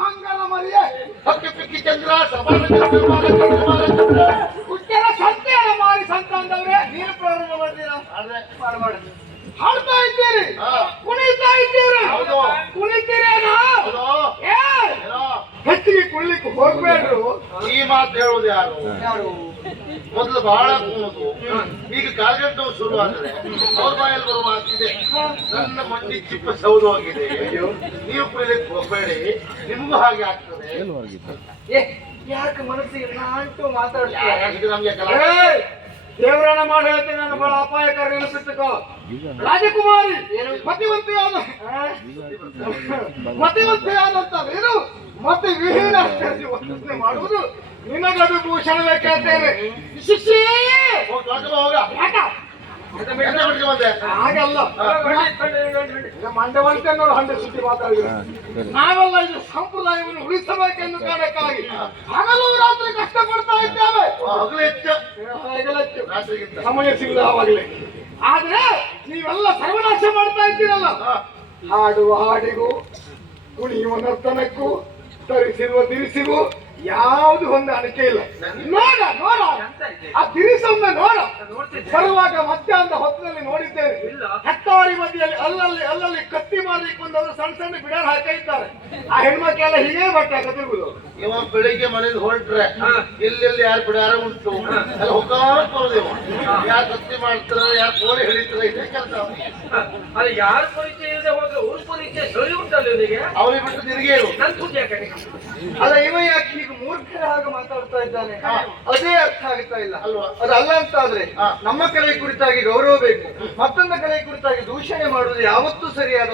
ಮಂಗಲ ಮರಿಯೇ ಹಕ್ಕಿ ಪಿಕ್ಕಿ ಚಂದ್ರ ಸಮಾನ ಚಂದ್ರ ಹುಟ್ಟಿನ ಸಂತೆಯನ್ನು ಮಾರಿ ಸಂತ ಅಂದವ್ರೆ ನೀನು ಪ್ರಾರಂಭ ಮಾಡ್ತೀರಾ ಮಾಡಿ ಹಾಡ್ತಾ ಇದ್ದೀರಿ ಕುಣಿತಾ ಇದ್ದೀರಿ ಕುಣಿತೀರೇನೋ ಹೆಚ್ಚಿಗೆ ಕುಣಿಲಿಕ್ಕೆ ಹೋಗ್ಬೇಡ್ರು. ಈ ಮಾತು ಹೇಳುದು ಯಾರು? ಮೊದಲು ಬಹಳ ಕುಣುದು, ಈಗ ಕಾಲ್ಗಂಟು ಶುರು ಆದ್ರೆ ಅವ್ರ ಬಾಯಲ್ಲಿ ಬರುವ ಮಾತಿದೆ, ನನ್ನ ಮಂಡಿ ಚಿಪ್ಪ ಸೌದು ಹೋಗಿದೆ, ನೀವು ಕುಣಿಲಿಕ್ಕೆ ಹೋಗ್ಬೇಡಿ, ನಿಮಗೂ ಹಾಗೆ ಆಗ್ತದೆ. ಯಾಕೆ ಮನಸ್ಸಿಗೆ ನಾಂಟು ಮಾತಾಡ್ತೀವಿ? ನಮ್ಗೆ ದೇವರನ್ನ ಮಾಡಿ ಹೇಳ್ತೀನಿ, ನಾನು ಬಹಳ ಅಪಾಯಕಾರಿ ನೆನಪಿಟ್ಟುಕೋ. ರಾಜಕುಮಾರಿ ಮತಿವಂತೆಯಾದಂತ ನೀನು ಮತ್ತೆ ವಿಹೀನ ವರ್ತನೆ ಮಾಡುವುದು ನಿನಗದು ಭೂಷಣವೇ ಕೇಳ್ತೇನೆ. ಹಾಗಲ್ಲ ಮಂಡವಂತೆ ಅನ್ನೋರು ಹಂಡೆ ಸುದ್ದಿ ಮಾತಾಡಿದ್ರು. ನಾವೆಲ್ಲ ಇದು ಸಂಪ್ರದಾಯವನ್ನು ಉಳಿಸಬೇಕೆಂದು ಕಾರಣಕ್ಕಾಗಿ ಹಗಲು ರಾತ್ರಿ ಕಷ್ಟಪಡ್ತಾ ಇದ್ದೇವೆ. ಸಮಯ ಸಿಗಲ್ಲ ಅವಾಗಲೇ. ಆದ್ರೆ ನೀವೆಲ್ಲ ಸರ್ವನಾಶ ಮಾಡ್ತಾ ಇದ್ದೀರಲ್ಲ. ಹಾಡುವ ಹಾಡಿಗೂ ಕುಣಿಯುವ ನರ್ತನಕ್ಕೂ ಧರಿಸಿರುವ ದಿರಿಸಿಗೂ ಯಾವುದು ಹೊಂದಾಣಿಕೆ ಇಲ್ಲ. ನೋಡ ನೋಡ ಆ ದಿರಿಸೊಮ್ಮೆ ನೋಡ. ಬರುವಾಗ ಮಧ್ಯಾಹ್ನದ ಹೊತ್ತಿನಲ್ಲಿ ನೋಡಿದ್ದೇನೆ, ಹೆತ್ತಾರಿ ಬದಿಯಲ್ಲಿ ಅಲ್ಲಲ್ಲಿ ಕತ್ತಿ ಮಾರಿಕೊಂಡವರು ಸಣ್ಣ ಸಣ್ಣ ಬಿಡಾರ ಹಾಕಿದ್ದಾರೆ. ಆ ಹೆಣ್ಮಕ್ಳೆಲ್ಲ ಹೀಗೆ ಬಟ್ಟೆ ಹಾಕತಿರ್ಬೋದು. ಇವ ಬೆಳಿಗ್ಗೆ ಮನೇಲಿ ಹೊರಟ್ರೆ ಎಲ್ಲೆಲ್ಲಿ ಯಾರು ಬಿಡಾರ ಉಂಟು ಅಲ್ಲಿ ಹೋಗೋದೇವ, ಯಾರು ಕತ್ತಿ ಮಾಡ್ತಾರ, ಯಾರು ಕೋಳಿ ಹಿಡಿತಾರ, ಇದೇ ಕೆಲಸ. ಅದು ಯಾರ ಪರಿಚಯ ಇದೆ ಹೋದ್ರೆ ಊರ್ ಪರಿಚಯ ಸರಿ ಉಂಟಲ್ಲ ಇವನಿಗೆ, ಅವ್ರಿಗೆ ಬಿಟ್ಟು ತಿರುಗಿ ಅಲ್ಲ. ಇವ ಯಾಕೆ ಈಗ ಮೂರ್ಖರ ಹಾಗೆ ಮಾತಾಡ್ತಾ ಇದ್ದಾನೆ? ಅದೇ ಅರ್ಥ ಆಗ್ತಾ ಇಲ್ಲ ಅಲ್ವಾ? ಅದಲ್ಲ ಅಂತ ಆದ್ರೆ ನಮ್ಮ ಕಲೆ ಕುರಿತಾಗಿ ಗೌರವ ಬೇಕು, ಮತ್ತೊಂದು ಕಲೆ ಕುರಿತಾಗಿ ದೂಷಣೆ ಮಾಡುವುದು ಯಾವತ್ತೂ ಸರಿಯಾದ.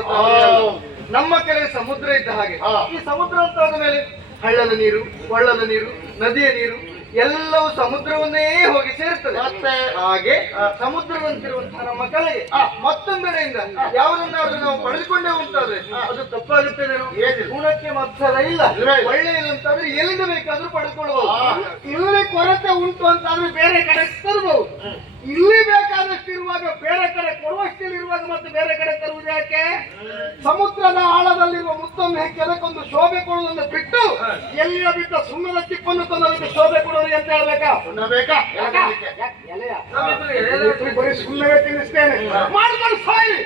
ನಮ್ಮ ಕಲೆ ಸಮುದ್ರ ಇದ್ದ ಹಾಗೆ. ಈ ಸಮುದ್ರ ಅಂತ ಆದ ಮೇಲೆ ಹಳ್ಳದ ನೀರು, ಕೊಳ್ಳದ ನೀರು, ನದಿಯ ನೀರು ಎಲ್ಲವೂ ಸಮುದ್ರವನ್ನೇ ಹೋಗಿ ಸೇರ್ತದೆ. ಹಾಗೆ ಸಮುದ್ರದಂತಿರುವಂತಹ ನಮ್ಮ ಕಲೆಗೆ ಮತ್ತೊಂದೆಡೆಯಿಂದ ಯಾವುದನ್ನಾದ್ರೂ ನಾವು ಪಡೆದುಕೊಂಡೇ ಉಂಟಾದ್ರೆ ಅದು ತಪ್ಪಾಗುತ್ತೇನೋ. ಗುಣಕ್ಕೆ ಮತ್ಸರ ಇಲ್ಲ, ಒಳ್ಳೆಯದಂತಾದ್ರೆ ಎಲ್ಲಿಂದ ಬೇಕಾದ್ರೂ ಪಡೆದುಕೊಳ್ಳಬಹುದು. ಇಲ್ಲಿ ಕೊರತೆ ಉಂಟು ಅಂತಾದ್ರೆ ಬೇರೆ ಕಡೆ ತರಬಹುದು. ಇಲ್ಲಿ ಬೇಕಾದಷ್ಟು ಇರುವಾಗ ಬೇರೆ ಕಡೆ ಕೊಡುವಷ್ಟಿರುವಾಗ ಮತ್ತೆ ಬೇರೆ ಕಡೆ ತರುವುದು ಯಾಕೆ? ಸಮುದ್ರದ ಆಳದಲ್ಲಿರುವ ಮುತ್ತೊಂದು ಹೆಕ್ಕಿ ಅದಕ್ಕೊಂದು ಶೋಭೆ ಕೊಡುವುದನ್ನು ಬಿಟ್ಟು ಎಲ್ಲಿಯ ಬಿದ್ದ ಸುಣ್ಣದ ಚಿಪ್ಪನ್ನು ತಂದು ಅದಕ್ಕೆ ಶೋಭೆ ಕೊಡೋದು ಅಂತ ಹೇಳ್ಬೇಕಾ? ಬರೀ ಸುಮ್ಮನೆ ತಿನ್ನಿಸ್ತೇನೆ ಮಾಡ್ಕೊಂಡು ಸಾಯಿ.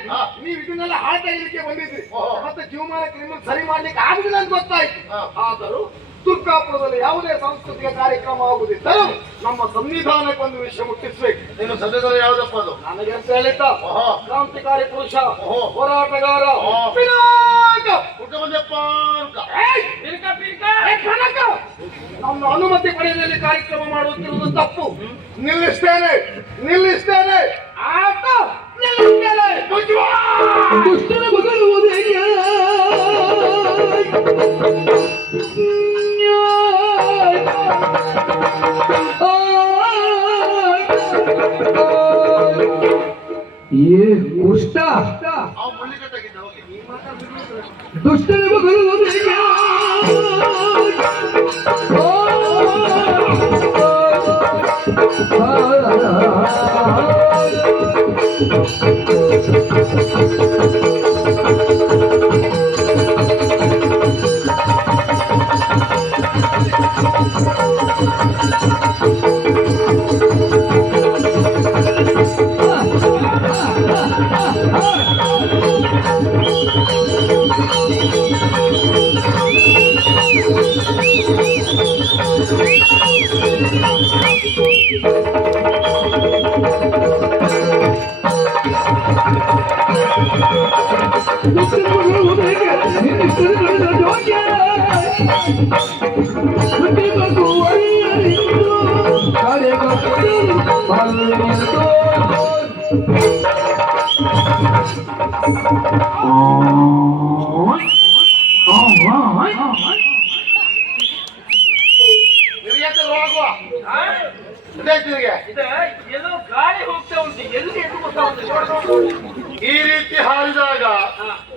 ನೀವು ಇದನ್ನೆಲ್ಲ ಹಾಳು ತೆಗಿಲಿಕ್ಕೆ ಬಂದಿದ್ರಿ, ಮತ್ತೆ ಜೀವಮಾನಕ್ಕೆ ನಿಮ್ಮನ್ನು ಸರಿ ಮಾಡ್ಲಿಕ್ಕೆ ಆಗುದಿಲ್ಲ ಅಂತ ಗೊತ್ತಾಯ್ತು. ಆದರೂ ದುರ್ಗಾಪುರದಲ್ಲಿ ಯಾವುದೇ ಸಾಂಸ್ಕೃತಿಕ ಕಾರ್ಯಕ್ರಮ ಆಗುದಿದ್ದರೂ ನಮ್ಮ ಸಂವಿಧಾನಕ್ಕೆ ಒಂದು ವಿಷಯ ಮುಟ್ಟಿಸ್ಬೇಕು. ನೀನು ಸಂವಿಧಾನ ಯಾವುದಪ್ಪ ಅದು? ನನಗೆ ಅಂತ ಹೇಳಿದ್ದ ಕ್ರಾಂತಿಕಾರಿ ಪುರುಷ, ಹೋರಾಟಗಾರ ಪಿನಾಕ. ನಮ್ಮ ಅನುಮತಿ ಪಡೆದಲ್ಲಿ ಕಾರ್ಯಕ್ರಮ ಮಾಡುತ್ತಿರುವುದು ತಪ್ಪು. ನಿಲ್ಲಿಸ್ತೇನೆ ನಿಲ್ಲಿಸ್ತೇನೆ ಆತ ನಿಲ್ಲಿಸ್ತೇನೆ. ದುಷ್ಟನ ಬಗಲುವುದೇ ಕುಷ್ಟ ದುಷ್ಟನ ಬಗಲುವುದೇ ಗಾಳಿ ಹೋಗ್ತಾ ಉಂಟು, ಎಲ್ಲಿ ಈ ರೀತಿ ಹಾರಿದಾಗ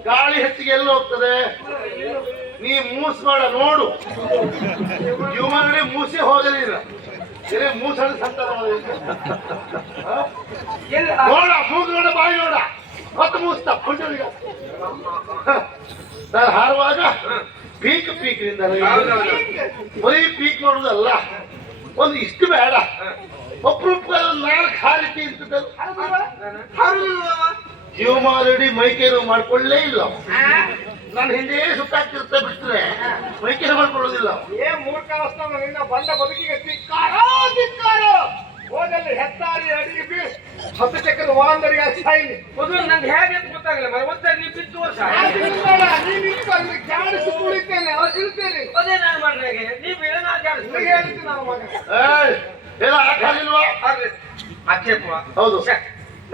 ಗಾಳಿ ಹೆಚ್ಚಿಗೆ ಎಲ್ಲಿ ಹೋಗ್ತದೆ? ನೀ ಮೂಸ್ ಮಾಡ ನೋಡು. ಜೀವಮಾನವೇ ಮೂಸೆ ಹೋಗಲಿಲ್ಲ, ಮೂಸಳ ಸಂತಾನ ನೋಡ, ಮೂಗು ನೋಡ, ಬಾಯಿ ನೋಡ, ಮತ್ತೆ ಮೂಸ್ತಾ ನಾನು ಹಾರುವಾಗ ಪೀಕ್ನಿಂದ ಬರೀ ಪೀಕ್ ಮಾಡುದಲ್ಲ, ಒಂದು ಇಷ್ಟು ಬೇಡ, ಒಬ್ರೊಬ್ಬ 4 ಹಾರಿಕೆ ಇರ್ತದೆ. ಜೀವಮಾನಡಿ ಮೈಕೇರು ಮಾಡ್ಕೊಳ್ಳೇ ಇಲ್ಲ. ನಾನು ಹಿಂದೆ ಸುತ್ತಾಗ್ತಿರ್ತಾ ಬಿಟ್ರೆ ಮೈಕೇರು ಮಾಡ್ಕೊಳ್ಳೋದಿಲ್ಲ. ಮೂರ್ಖ ನಿನ್ನ ಬಂದ ಬದುಕಿಗೆ ಹೋದಲ್ಲಿ ಹೆದ್ದಾರಿ ಅಡಿ 10 ಚಕ್ರದ ವಾಹನರಿಗೆ ಸೈನ್ ಮೊದಲು ನಂಗೆ ಹೇಗೆ ಅಂತ ಗೊತ್ತಾಗಲ್ಲ. ಮತ್ತೆ ನೀವು ಬಿದ್ದು ವರ್ಷ ಜಾಡಿಸಿ ಕುಳಿತೇನೆ ಇರ್ತೇನೆ. ಅದೇ ನಾನು ಮಾಡ್ರೆ ನೀವು ಬೇಡ ನಾನು ಹೇಳ್ತೀನಿ ನಾವು ಮಗ. ಏನೋ ಹಾಕಲಿಲ್ವಾ? ಆಕ್ಷೇಪ ಹೌದು.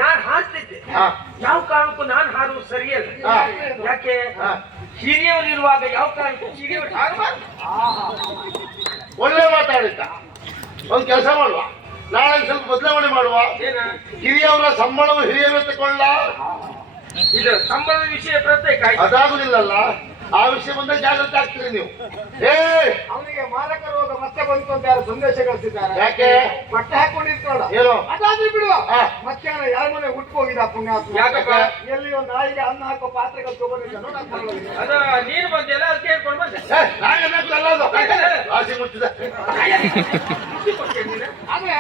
ನಾನು ಹಾಡ್ತಿದ್ದೆ, ಹಾ. ಯಾವ ಕಾರಣಕ್ಕೂ ನಾನು ಹಾಡುವುದು ಸರಿಯಲ್ಲ. ಹಾ. ಯಾಕೆ ಹಾ. ಹಿರಿಯವರಿರುವಾಗ ಯಾವ ಕಾರಣಕ್ಕೂ ಹಿರಿಯವರು ಹಾಡಬಾರ್ದು. ಒಳ್ಳೆ ಮಾತಾಡಿದ್ದ. ಒಂದು ಕೆಲಸ ಮಾಡುವ, ನಾಳೆ ಸ್ವಲ್ಪ ಬದಲಾವಣೆ ಮಾಡುವ. ಏನ ಹಿರಿಯವರ ಸಂಬಳವು ಹಿರಿಯರು ತಗೊಳ್ಳ. ಇದು ಸಂಬಳದ ವಿಷಯ ಪ್ರತ್ಯೇಕ ಆಯ್ತು. ಅದಾಗುದಿಲ್ಲಲ್ಲ, ಆ ವಿಷಯ ಬಂದಾಗ ಜಾಗ್ರತೆ ಆಗ್ತೀರಿ ನೀವು. ಅವನಿಗೆ ಮಾರಕ ರೋಗ ಮತ್ತೆ ಬಂತು ಅಂತ ಯಾರು ಸಂದೇಶ ಕಳಿಸಿದ್ದಾರೆ. ಯಾಕೆ? ಬಟ್ಟೆ ಹಾಕೊಂಡಿರ್ತಾಳ ಏನು? ಅದಾದ್ರೂ ಬಿಡುವ. ಹಾ. ಮತ್ತೆ ಯಾರ ಮನೆ ಹುಟ್ಕೋಗಿದ ಪುಣ್ಯಾತ್ಮ. ಯಾಕಪ್ಪ? ಎಲ್ಲಿ ಒಂದು ನಾಯಿಗೆ ಅನ್ನ ಹಾಕೋ ಪಾತ್ರೆಗಳು ತಗೊಂಡಿದ್ದಾನೋ ನಾನು ತಗೊಳ್ಳಿಲ್ಲ. ಅದು ನೀನು ಬಂದೆಲ್ಲ ಅದು ಕೇಳ್ಕೊಂಡು ಬಂದೆ. ರಾಶಿ ಮುಚ್ಚಿದ. ಆದ್ರೆ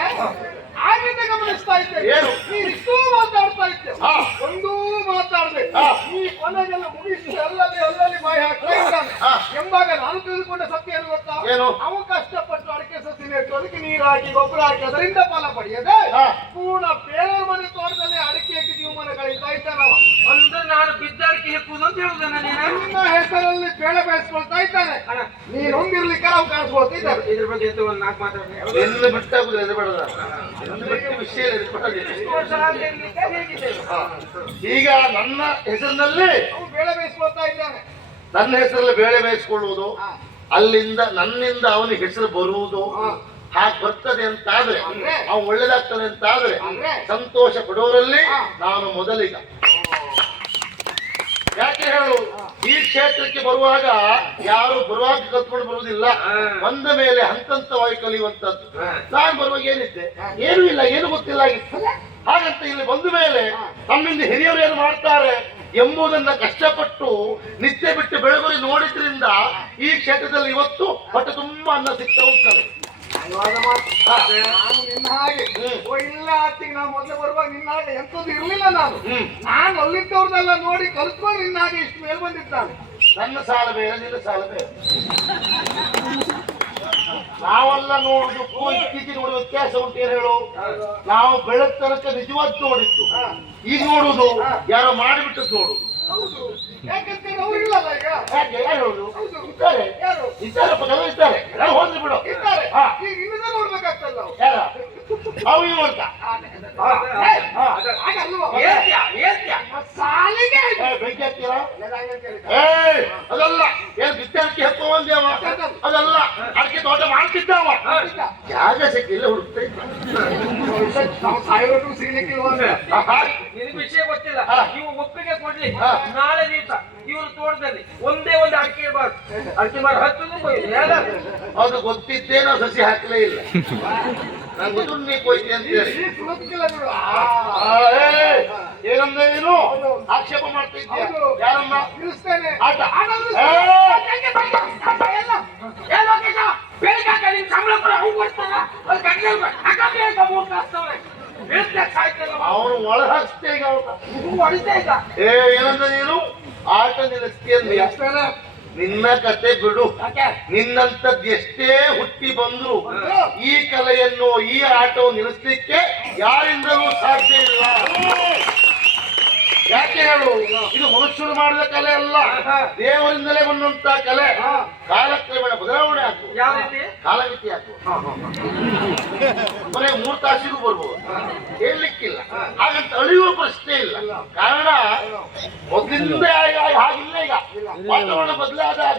ಆಗಿಂದ ಗಮನಿಸ್ತಾ ಇದ್ದೇನೆ, ಏನು? ನೀನು ಇಷ್ಟೂ ಮಾತಾಡ್ತಾ ಇದ್ದೆ, ಹಾ. ಒಂದೂ ಮಾತಾಡದೆ ಹಾ. ಈ ಕೊನೆಗೆಲ್ಲ ಮುಗಿಸಿ ಅಲ್ಲಲ್ಲಿ ಬಾಯಿ ಹಾಕ್ತಾ ಇದ್ದಾನೆ ಹಾ. ಎಂಬಾಗ ನಾನು ತಿಳಿದುಕೊಂಡ ಸತ್ಯ ಏನು ಗೊತ್ತಾ? ಏನು? ಅವನು ಕಷ್ಟಪಟ್ಟು ಅಡಿಕೆ ಸಸಿ ನೆಟ್ಟು ಅದಕ್ಕೆ ನೀರು ಹಾಕಿ ಗೊಬ್ಬರ ಹಾಕಿ ಅದರಿಂದ ಫಲ ಪಡೆಯದೆ ಹಾ. ಪೂರ್ಣ ಬೇರೆ ಮನೆ ತೋಟದಲ್ಲಿ ಅಡಿಕೆ ಹಾಕಿ ಜೀವಮಾನ ಕಳೀತಾ ಇದ್ದಾನವ. ಅಂದ್ರೆ ನಾನು ಬಿದ್ದಾಡಿಕೆ ಹೆಕ್ಕುವುದು ಅಂತ ಹೇಳುದನ್ನ ನೀನು. ನಿನ್ನ ಹೆಸರಲ್ಲಿ ಬೇಳೆ ಬೇಯಿಸ್ಕೊಳ್ತಾ ಇದ್ದಾನೆ. ಅಣ್ಣ, ನೀನೊಂದಿರ್ಲಿಕ್ಕೆ ನಾವು ಕಾಣಿಸ್ಕೊಳ್ತಾ ಇದ್ದಾರೆ. ಇದ್ರ ಬಗ್ಗೆ ಎಂತ ಒಂದು 4 ಮಾತಾಡ್ತೀನಿ. ಎಲ್ಲಿ ಬಿಟ್ಟಾಗುದು ಎದು ಬೇಡದ, ಬಿಟ್ಟು ವಿಷಯ ಎದುರುಪಡೋದಿಲ್ಲ. ಇಷ್ಟು ವರ್ಷ ಆಗಿರ್ಲಿಕ್ಕೆ ಹೇಗಿದ್ದೇವೆ? ಈಗ ನನ್ನ ಹೆಸರಿನಲ್ಲಿ ಅವನು ಬೇಳೆ ಬೇಯಿಸ್ಕೊಳ್ತಾ ಇದ್ದಾನೆ. ನನ್ನ ಹೆಸರಲ್ಲಿ ಬೇಳೆ ಬೇಯಿಸ್ಕೊಳ್ಳುವುದು, ಹಾ. ಅಲ್ಲಿಂದ ನನ್ನಿಂದ ಅವನಿಗೆ ಹೆಸರು ಬರುವುದು, ಹಾ. ಹಾಗೆ ಬರ್ತದೆ ಅಂತಾದ್ರೆ, ಅಂದ್ರೆ? ಅವನು ಒಳ್ಳೇದಾಗ್ತಾನೆ ಅಂತಾದ್ರೆ ಅಂದ್ರೆ? ಸಂತೋಷ ಪಡುವವರಲ್ಲಿ ಹಾ. ನಾನು ಮೊದಲಿಗ. ಯಾಕೆ ಹೇಳು, ಈ ಕ್ಷೇತ್ರಕ್ಕೆ ಬರುವಾಗ ಯಾರು ಬರುವಾಗ ಕಲ್ತ್ಕೊಂಡು ಬರುವುದಿಲ್ಲ, ಬಂದ ಮೇಲೆ ಹಂತವಾಗಿ ಕಲಿಯುವಂತದ್ದು. ನಾನು ಬರುವಾಗ ಏನಿದ್ದೆ, ಏನೂ ಇಲ್ಲ, ಏನು ಗೊತ್ತಿಲ್ಲ ಆಗಿತ್ತು. ಹಾಗಂತ ಇಲ್ಲಿ ಬಂದ ಮೇಲೆ ನಮ್ಮಿಂದ ಹಿರಿಯರು ಏನು ಮಾಡ್ತಾರೆ ಎಂಬುದನ್ನ ಕಷ್ಟಪಟ್ಟು ನಿತ್ಯ ಬಿಟ್ಟು ಬೆಳಗುರಿ ನೋಡಿದ್ರಿಂದ ಈ ಕ್ಷೇತ್ರದಲ್ಲಿ ಇವತ್ತು ಹೊಟ್ಟೆ ತುಂಬಾ ಅನ್ನ ಸಿಗ್ತಾ ಹೋಗ್ತದೆ. ನಾನು ನಿನ್ನ ಹಾಗೆ ಇಲ್ಲ ಅತ್ತಿಗೆ ನಾವು ಮೊದಲು ಬರುವಾಗ ನಿನ್ನ ಹಾಗೆ ಎಂತದ್ದು ಇರ್ಲಿಲ್ಲ. ನಾನು ಅಲ್ಲಿದ್ದವ್ರನ್ನೆಲ್ಲ ನೋಡಿ ಕಲ್ತ್ಕೊಂಡು ನಿನ್ನ ಹಾಗೆ ಇಷ್ಟು ಮೇಲ್ ಬಂದಿದ್ದಾನೆ. ನನ್ನ ಸಾಲ ಬೇರೆ, ನಿನ್ನ ಸಾಲ ಬೇರೆ. ನಾವೆಲ್ಲ ನೋಡುದು ಇತ್ತೀಚೆಗೆ ನೋಡುವ ವ್ಯತ್ಯಾಸ ಉಂಟು. ಏನು ಹೇಳು, ನಾವು ಬೆಳದ ತನಕ ನಿಜವಾದ ನೋಡಿದ್ದು, ಈಗ ನೋಡುದು ಯಾರೋ ಮಾಡಿಬಿಟ್ಟದ್ದು ನೋಡುದು. ಹೌದು, ಯಾಕಂದ್ರೆ ಅವ್ರು ಇಲ್ಲಲ್ಲ ಈಗ. ಯಾಕೆ? ಯಾರು ಹೇಳುದು? ಹೌದು. ಇದ್ದಾರೆ, ಯಾರು ಇದ್ದಾರಪ್ಪ, ಕೆಲವರು ಇದ್ದಾರೆ. ಯಾರು ಹೋದ್ರಿ ಬಿಡು. ಇದ್ದಾರೆ. ಹಾ. ಈಗ ಇನ್ನದೇ ನೋಡ್ಬೇಕಾಗ್ತಲ್ಲ ನಾವು. ಯಾರ ಅವು ಇವು ಅಂತ. ಹಾಗಲ್ವಾ? ಏತ್ಯಾ, ಏತ್ಯಾ. ಸಾಲಿಗೆ ಬೆಂಕಿ ಹಾಕ್ತೀರಾ? ಕೇಳಿದ. ಅದಲ್ಲ, ಏನ್ ಬಿತ್ತರಿಕೆ ಹಾಕೋಂದೇವ, ಅದಲ್ಲ, ಅದಕ್ಕೆ ತೋಟ ಮಾಡ್ತಿದ್ದಾವ. ಜಾಗ ಸಿಕ್ಕಿಲ್ಲ, ಹುಡುಕ್ತಾ ಇದ್ದ. ನಾವು ಸಾಯೋರು ಸಿಗ್ಲಿಕ್ಕಿಲ್ವಾ ಅಂದ್ರೆ ನಿನ್ ವಿಷಯ ಗೊತ್ತಿಲ್ಲ. ನೀವು ಒಪ್ಪಿಗೆ ಕೊಡ್ಲಿ, ಹಾ. ನಾಳೆ ದಿವಸ ಇವರು ತೋಟದಲ್ಲಿ ಒಂದೇ ಒಂದು ಅಡಿಕೆ ಇರಬಾರ್ದು. ಅಡಿಕೆ ಮರ ಹಚ್ಚುದು ಅದು ಗೊತ್ತಿದ್ದೇ ನಾವು ಸಸಿ ಹಾಕಲೇ ಇಲ್ಲ. ನಾನು ಗೊತ್ತು ನೀ ಕೊಯ್ತಿ ಅಂತ ಹೇಳಿ. ಏನಂದ್ರೆ ನೀನು ಆಕ್ಷೇಪ ಮಾಡ್ತಾ ಇದ್ದೀಯ. ಯಾರನ್ನ? ನಿಲ್ಲಿಸ್ತೇನೆ. ಆಟ. ಅವನು ಒಳ ಹಾಕ್ತೇ ಈಗ ಏನಂದ್ರೆ ನೀನು ಆಟ ನಿಲ್ಲಿಸ್ತೀಯ. ನಿನ್ನ ಕತೆ ಬಿಡು. ನಿನ್ನಂತದ್ ಎಷ್ಟೇ ಹುಟ್ಟಿ ಬಂದ್ರು ಈ ಕಲೆಯನ್ನು, ಈ ಆಟವನ್ನು ನಿಲ್ಲಿಸ್ಲಿಕ್ಕೆ ಯಾರಿಂದಲೂ ಸಾಧ್ಯ ಇಲ್ಲ. ಯಾಕೆ ಹೇಳು, ಇದು ಮನುಷ್ಯರು ಮಾಡಿದ ಕಲೆ ಅಲ್ಲ, ದೇವರಿಂದಲೇ ಬಂದಂತ ಕಲೆ. ಕಾಲಕ್ರಮೇಣ ಬದಲಾವಣೆ ಆಗ್ತದೆ. ಯಾವ ರೀತಿ? ಕಾಲಮಿತಿ ಆಗ್ತದೆ. ಕೊನೆ 3 ತಾಸಿಗೂ ಬರ್ಬೋದು, ಹೇಳಲಿಕ್ಕಿಲ್ಲ. ಹಾಗಂತ ಅಳಿಯುವ ಪ್ರಶ್ನೆ ಇಲ್ಲ. ಕಾರಣ ಮೊದಲಿಂದ ಹಾಗಿಲ್ಲ. ಈಗ ವಾತಾವರಣ ಬದಲಾದ